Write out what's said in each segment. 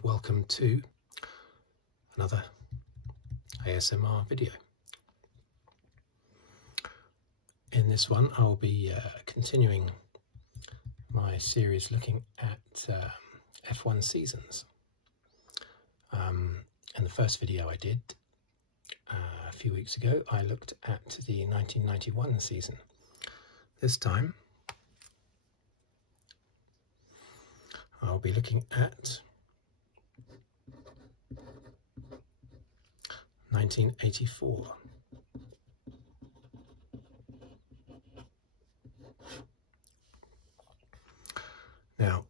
and welcome to another ASMR video. In this one I'll be continuing my series looking at F1 seasons. In the first video I did a few weeks ago I looked at the 1991 season. This time I'll be looking at 1984. Now,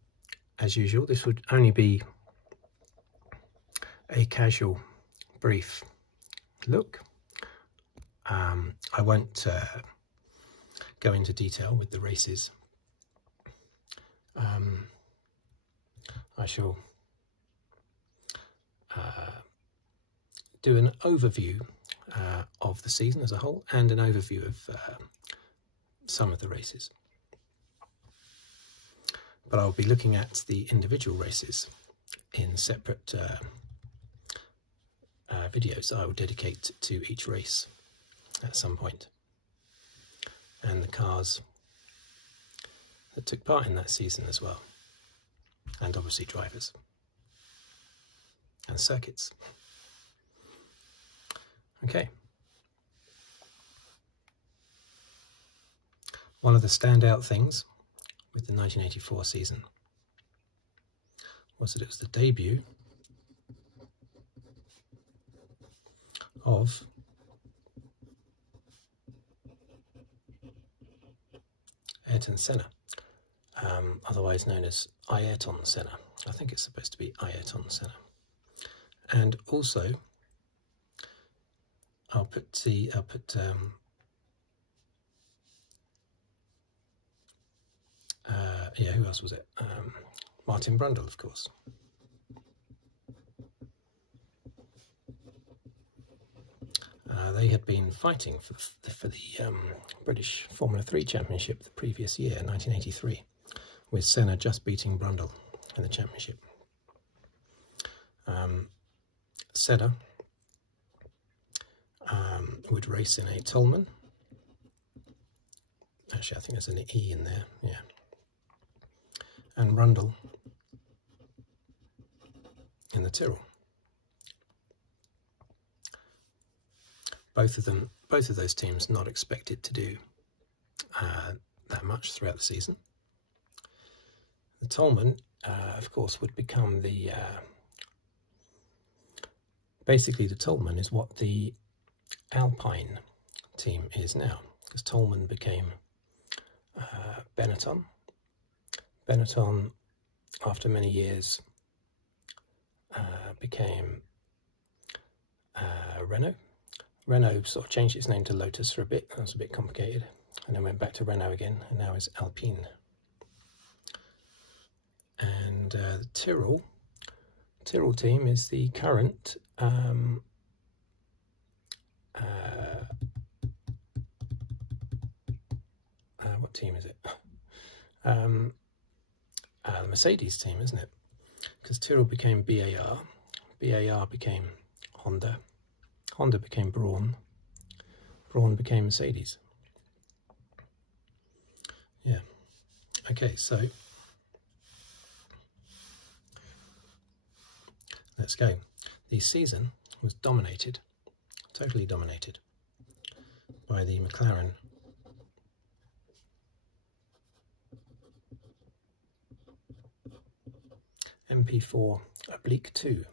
as usual, this would only be a casual, brief look. I won't go into detail with the races. I shall do an overview of the season as a whole and an overview of some of the races. But I'll be looking at the individual races in separate videos I will dedicate to each race at some point, and the cars that took part in that season as well, and obviously drivers and circuits. Okay. One of the standout things with the 1984 season was that it was the debut of Ayrton Senna, otherwise known as Ayrton Senna. I think it's supposed to be Ayrton Senna. And also yeah, who else was it? Martin Brundle, of course. They had been fighting for the British Formula 3 Championship the previous year, 1983, with Senna just beating Brundle in the championship. Senna would race in a Toleman. Actually, I think there's an E in there, yeah. And Brundle in the Tyrrell. Both of those teams not expected to do that much throughout the season. The Toleman, of course, would become the basically the Toleman is what the Alpine team is now, because Toleman became Benetton. Benetton, after many years, became Renault. Renault sort of changed its name to Lotus for a bit. That was a bit complicated, and then went back to Renault again, and now is Alpine. And the Tyrrell team is the current what team is it? The Mercedes team, isn't it? Because Tyrrell became BAR, BAR became Honda, Honda became Braun, Braun became Mercedes. Yeah. Okay, so let's go. The season was dominated, totally dominated, by the McLaren MP4/2,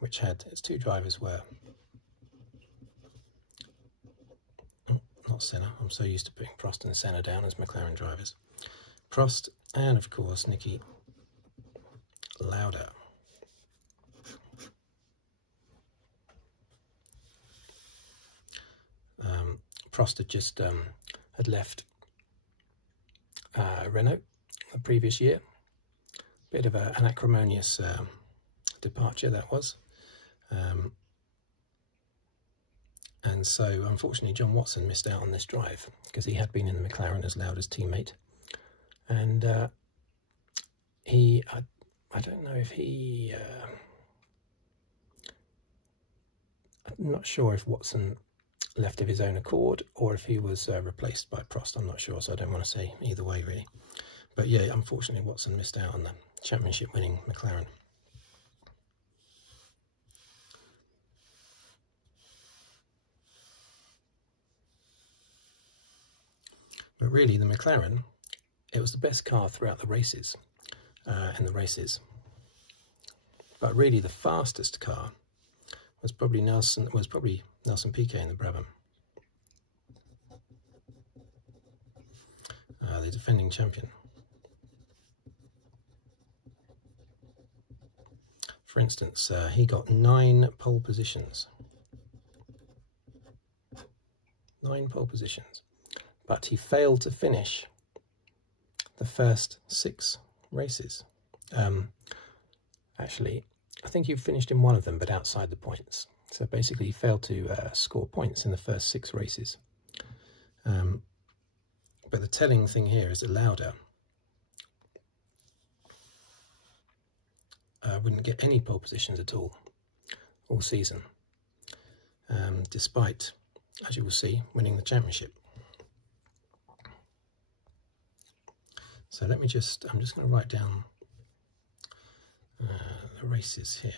which had its two drivers were, not Senna, I'm so used to putting Prost and Senna down as McLaren drivers. Prost and, of course, Keke Rosberg. Prost had just had left Renault the previous year. Bit of an acrimonious departure that was. And so, unfortunately, John Watson missed out on this drive because he had been in the McLaren as Lauda's teammate. And I don't know if he not sure if Watson left of his own accord or if he was replaced by Prost. I'm not sure, so I don't want to say either way really. But yeah, unfortunately Watson missed out on the championship winning McLaren. But really the McLaren, it was the best car throughout the races, But really the fastest car was probably Nelson Piquet in the Brabham. The defending champion. For instance, he got 9 pole positions. 9 pole positions. But he failed to finish the first 6 races. Actually, I think he finished in one of them, but outside the points. So basically he failed to score points in the first 6 races. But the telling thing here is that Lauda wouldn't get any pole positions at all season, despite, as you will see, winning the championship. So I'm just going to write down the races here.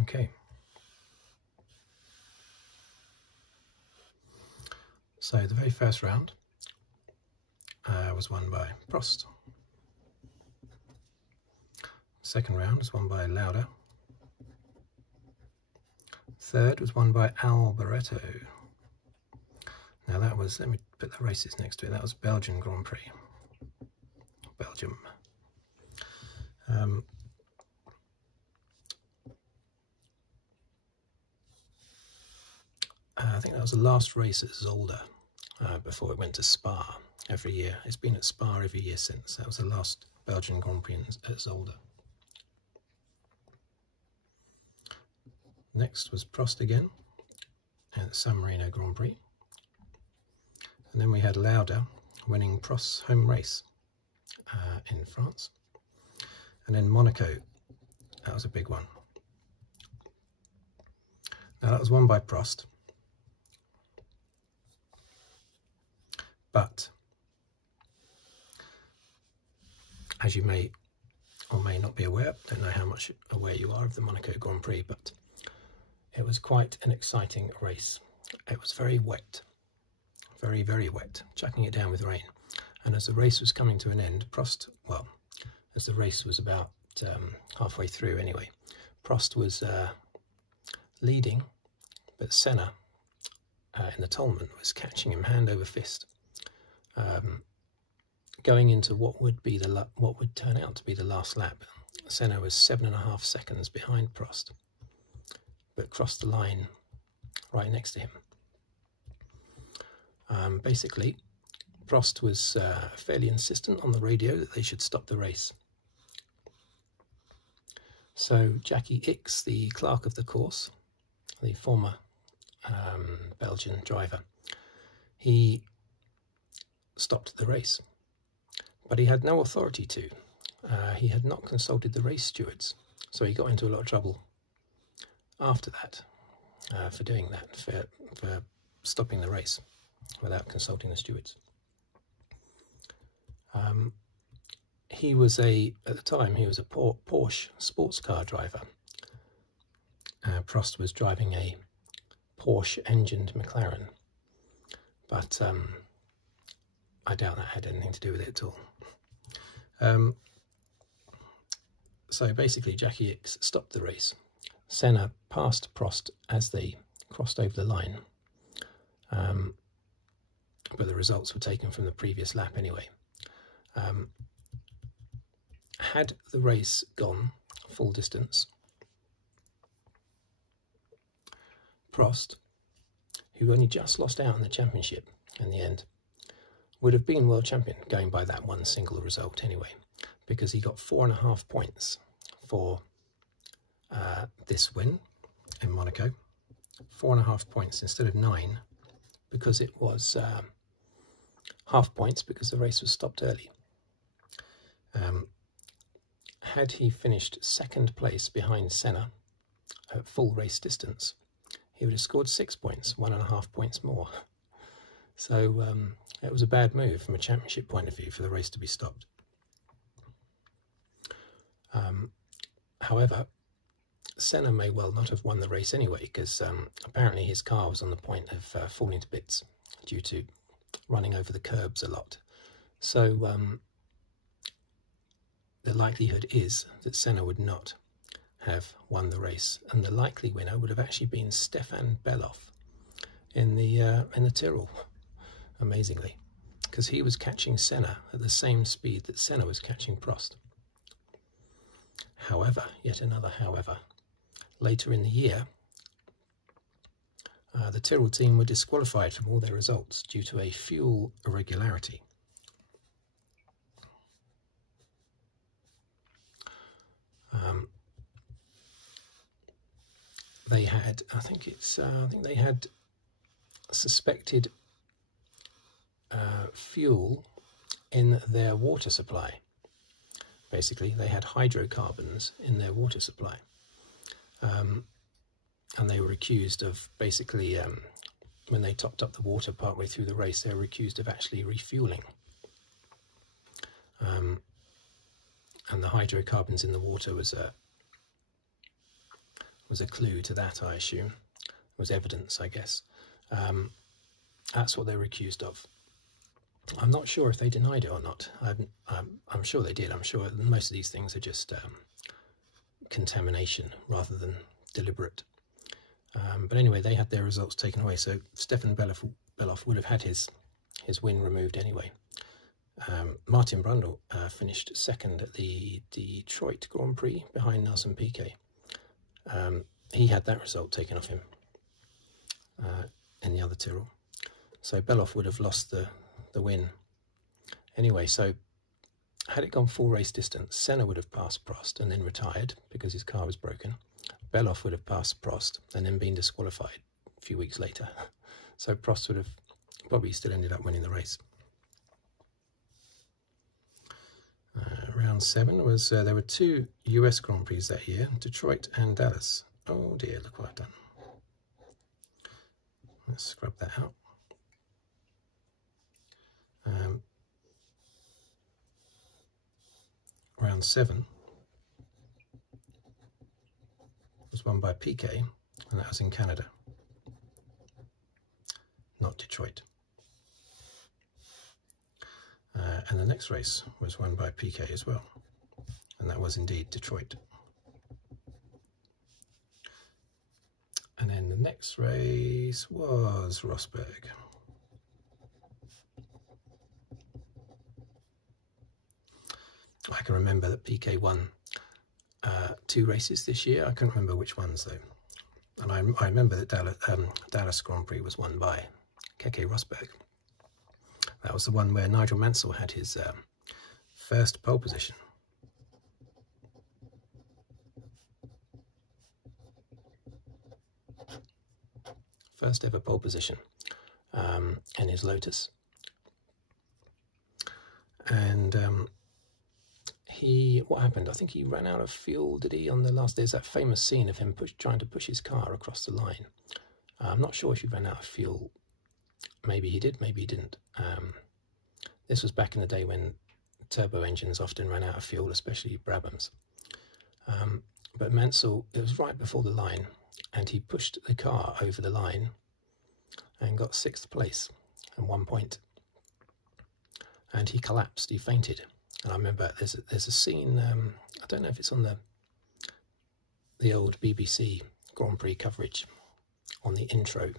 Okay. So the very first round was won by Prost. Second round was won by Lauda. Third was won by Alboreto. Now that was, let me put the races next to it, that was Belgian Grand Prix. Belgium. I think that was the last race at Zolder before it went to Spa every year. It's been at Spa every year since. That was the last Belgian Grand Prix at Zolder. Next was Prostagin at the San Marino Grand Prix. And then we had Lauda winning Prost's home race in France. And then Monaco, that was a big one. Now that was won by Prost. But, as you may or may not be aware, don't know how much aware you are of the Monaco Grand Prix, but it was quite an exciting race. It was very wet, very, very wet, chucking it down with rain. And as the race was coming to an end, Prost, well, as the race was about halfway through anyway, Prost was leading, but Senna in the Tollman was catching him hand over fist. Going into what would turn out to be the last lap, Senna was 7.5 seconds behind Prost, but crossed the line right next to him. Basically, Prost was fairly insistent on the radio that they should stop the race. So Jackie Hicks, the clerk of the course, the former Belgian driver, he stopped the race, but he had no authority to. He had not consulted the race stewards, so he got into a lot of trouble after that for doing that, for stopping the race without consulting the stewards. He was at the time, he was a Porsche sports car driver. Prost was driving a Porsche engined McLaren, but I doubt that had anything to do with it at all. So basically Jackie Hicks stopped the race. Senna passed Prost as they crossed over the line, but the results were taken from the previous lap anyway. Had the race gone full distance, Prost, who only just lost out in the championship, in the end, would have been world champion, going by that one single result anyway, because he got 4.5 points for this win in Monaco. 4.5 points instead of 9, because it was half points because the race was stopped early. Had he finished second place behind Senna at full race distance, he would have scored 6 points, 1.5 points more. So it was a bad move from a championship point of view for the race to be stopped. However, Senna may well not have won the race anyway, because apparently his car was on the point of falling to bits due to running over the curbs a lot. So the likelihood is that Senna would not have won the race, and the likely winner would have actually been Stefan Bellof in the Tyrrell, amazingly, because he was catching Senna at the same speed that Senna was catching Prost. However, yet another however, later in the year, the Tyrrell team were disqualified from all their results due to a fuel irregularity. They had, I think they had suspected fuel in their water supply. Basically, they had hydrocarbons in their water supply. And they were accused of basically, when they topped up the water partway through the race, they were accused of actually refueling. And the hydrocarbons in the water was a clue to that, I assume. It was evidence, I guess. That's what they were accused of. I'm not sure if they denied it or not. I'm sure they did. I'm sure most of these things are just contamination rather than deliberate. But anyway, they had their results taken away, so Stefan Bellof would have had his win removed anyway. Martin Brundle finished second at the Detroit Grand Prix behind Nelson Piquet. He had that result taken off him in the other Tyrrell. So Bellof would have lost the win. Anyway, so had it gone full race distance, Senna would have passed Prost and then retired because his car was broken. Bellof would have passed Prost and then been disqualified a few weeks later. So Prost would have probably still ended up winning the race. Round 7 was, there were 2 US Grand Prix that year, Detroit and Dallas. Oh dear, look what I've done. Let's scrub that out. Round 7 was won by Piquet, and that was in Canada, not Detroit. And the next race was won by Piquet as well, and that was indeed Detroit. And then the next race was Rosberg. I can remember that Piquet won 2 races this year. I can't remember which ones though. And I remember that Dallas Grand Prix was won by Keke Rosberg. That was the one where Nigel Mansell had his first pole position. First ever pole position in his Lotus. And what happened? I think he ran out of fuel, did he, on the last? There's that famous scene of him trying to push his car across the line. I'm not sure if he ran out of fuel. Maybe he did, maybe he didn't. This was back in the day when turbo engines often ran out of fuel, especially Brabhams. But Mansell, it was right before the line, and he pushed the car over the line and got 6th place and 1 point. And he collapsed, he fainted. And I remember there's a scene, I don't know if it's on the old BBC Grand Prix coverage, on the intro.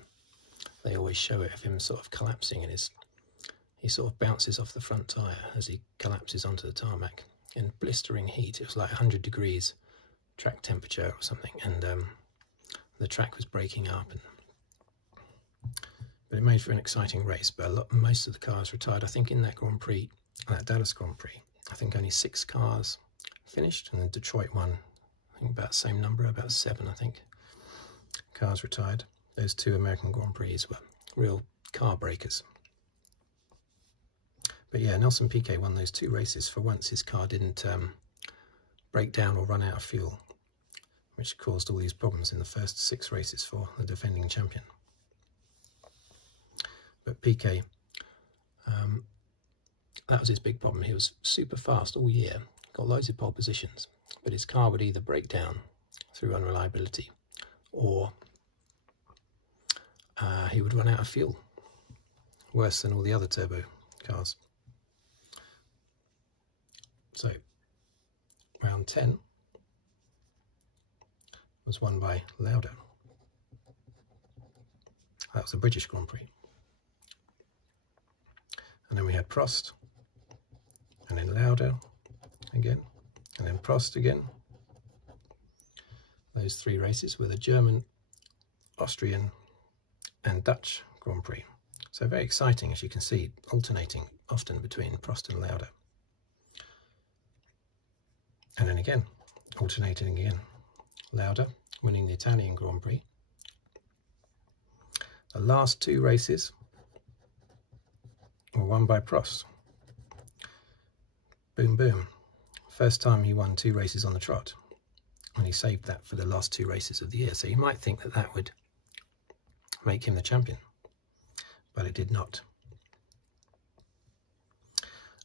They always show it of him sort of collapsing, and he sort of bounces off the front tyre as he collapses onto the tarmac in blistering heat. It was like 100 degrees track temperature or something, and the track was breaking up. And But it made for an exciting race. But most of the cars retired. I think in that Grand Prix, that Dallas Grand Prix, I think only 6 cars finished, and the Detroit one, I think about the same number, about 7, I think, cars retired. Those 2 American Grand Prix were real car breakers. But yeah, Nelson Piquet won those 2 races. For once, his car didn't break down or run out of fuel, which caused all these problems in the first 6 races for the defending champion. But Piquet, that was his big problem. He was super fast all year, got loads of pole positions, but his car would either break down through unreliability or he would run out of fuel, worse than all the other turbo cars. So round 10 was won by Lauda. That was the British Grand Prix. And then we had Prost, and then Lauda again, and then Prost again. Those 3 races were the German, Austrian and Dutch Grand Prix. So very exciting, as you can see, alternating often between Prost and Lauda. And then again, alternating again. Lauda winning the Italian Grand Prix. The last 2 races were won by Prost. Boom, boom. First time he won 2 races on the trot, and he saved that for the last 2 races of the year. So you might think that that would make him the champion, but it did not.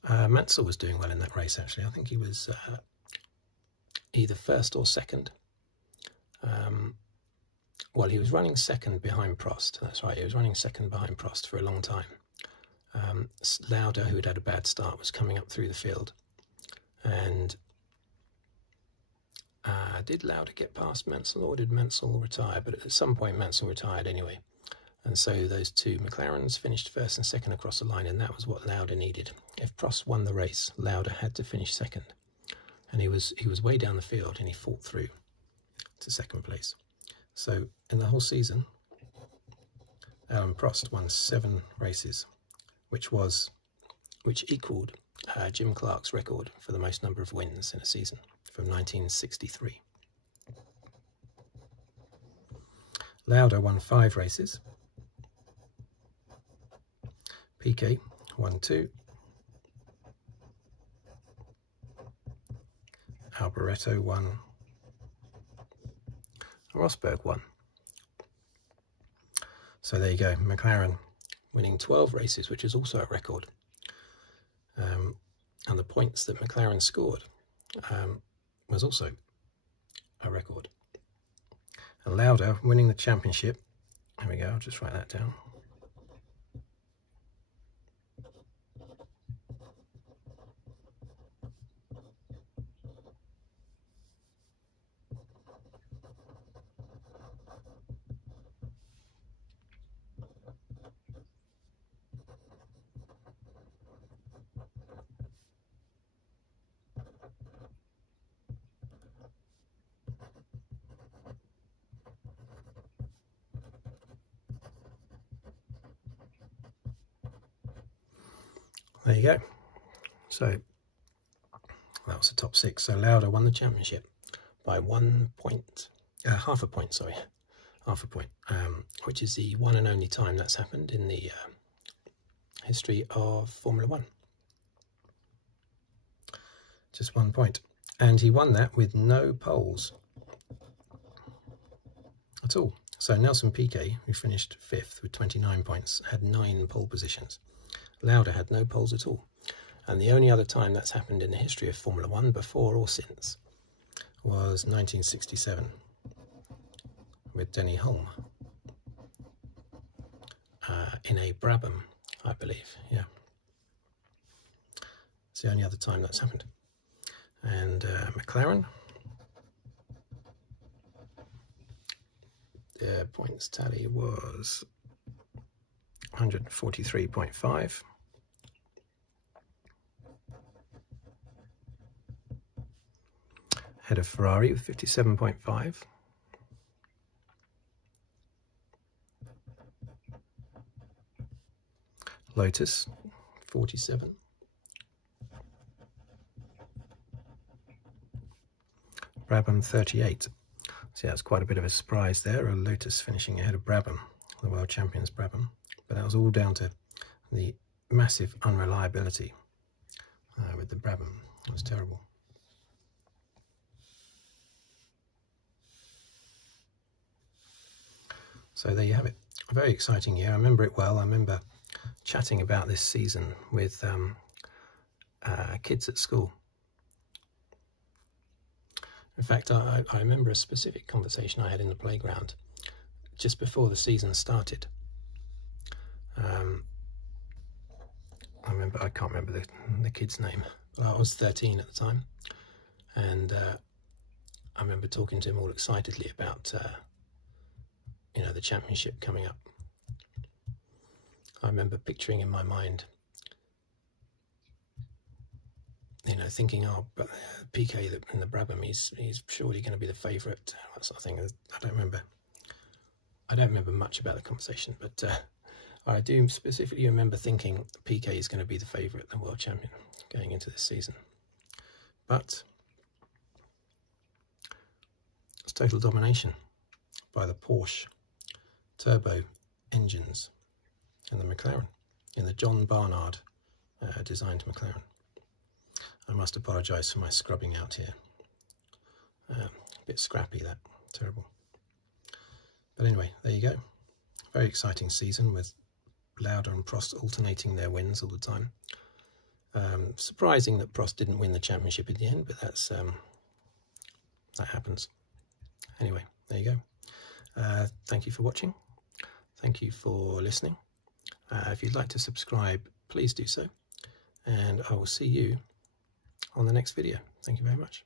Mansell was doing well in that race, actually. I think he was either first or second. Well, he was running second behind Prost. That's right, he was running second behind Prost for a long time. Lauda, who had a bad start, was coming up through the field. And did Lauda get past Mansell, or did Mansell retire? But at some point Mansell retired anyway. And so those 2 McLarens finished first and second across the line, and that was what Lauda needed. If Prost won the race, Lauda had to finish second. And he was way down the field, and he fought through to second place. So in the whole season, Alain Prost won 7 races, which equaled Jim Clark's record for the most number of wins in a season from 1963. Lauda won 5 races. Piquet won 2. Alboreto won. Rosberg won. So there you go, McLaren winning 12 races, which is also a record. And the points that McLaren scored was also a record. And Lauda winning the championship. There we go, I'll just write that down. There you go. So that was the top 6. So Lauda won the championship by 1 point, half a point, sorry, half a point, which is the one and only time that's happened in the history of Formula One. Just 1 point. And he won that with no poles at all. So Nelson Piquet, who finished 5th with 29 points, had 9 pole positions. Lauda had no poles at all. And the only other time that's happened in the history of Formula One, before or since, was 1967 with Denny Hulme in a Brabham, I believe. Yeah, it's the only other time that's happened. And McLaren, their points tally was 143.5. Ahead of Ferrari with 57.5. Lotus 47. Brabham 38. See, that's quite a bit of a surprise there, a Lotus finishing ahead of Brabham, the world champions Brabham. But that was all down to the massive unreliability with the Brabham. It was terrible. So there you have it. A very exciting year. I remember it well. I remember chatting about this season with kids at school. In fact, I remember a specific conversation I had in the playground just before the season started. I can't remember the kid's name. Well, I was 13 at the time, and I remember talking to him all excitedly about you know, the championship coming up. I remember picturing in my mind, you know, thinking, oh, but Piquet in the Brabham, he's surely going to be the favourite, that sort of thing. I don't remember much about the conversation, but I do specifically remember thinking Piquet is going to be the favourite, the world champion, going into this season. But it's total domination by the Porsche turbo engines and the McLaren, in the John Barnard designed McLaren. I must apologise for my scrubbing out here. A bit scrappy, that. Terrible. But anyway, there you go. Very exciting season with Lauda and Prost alternating their wins all the time. Surprising that Prost didn't win the championship at the end, but that's that happens. Anyway, there you go. Thank you for watching. Thank you for listening. If you'd like to subscribe, please do so. And I will see you on the next video. Thank you very much.